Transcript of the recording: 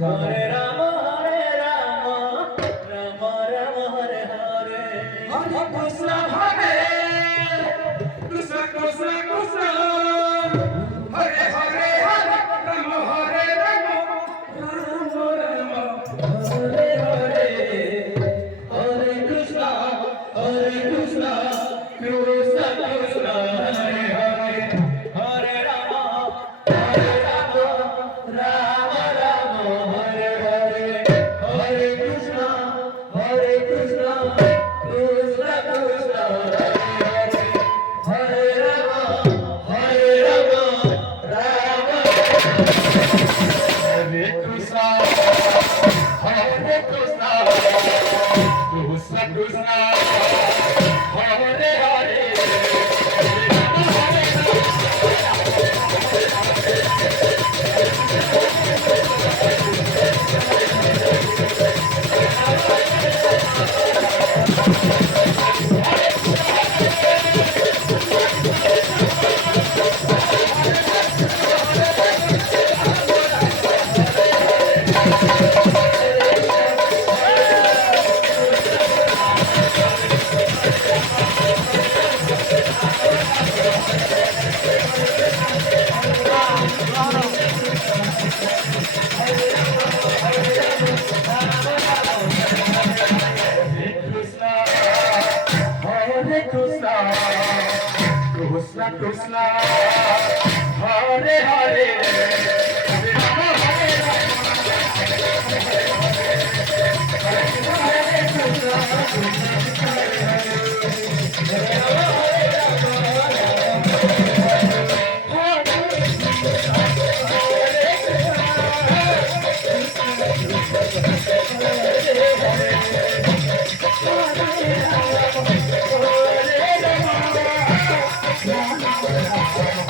Hare Rama, Hare Rama, Rama Rama, Hare Hare. Hare Krishna, Krishna Krishna Krishna, Hare Hare, Hare Rama, Hare Rama, Rama Rama, Hare Hare. Hare Krishna, Krishna Krishna, Hare Hare, Hare Rama, Hare Rama, Rama Rama, Hare Hare. Hare Krishna, Krishna Krishna, Hare Hare, Hare Rama, Rama Hare Krishna, Krishna Krishna, Hare Hare. Krishna, Krishna Krishna, Hare Hare, Hare Rama, Hare Krishna, Hare Rama,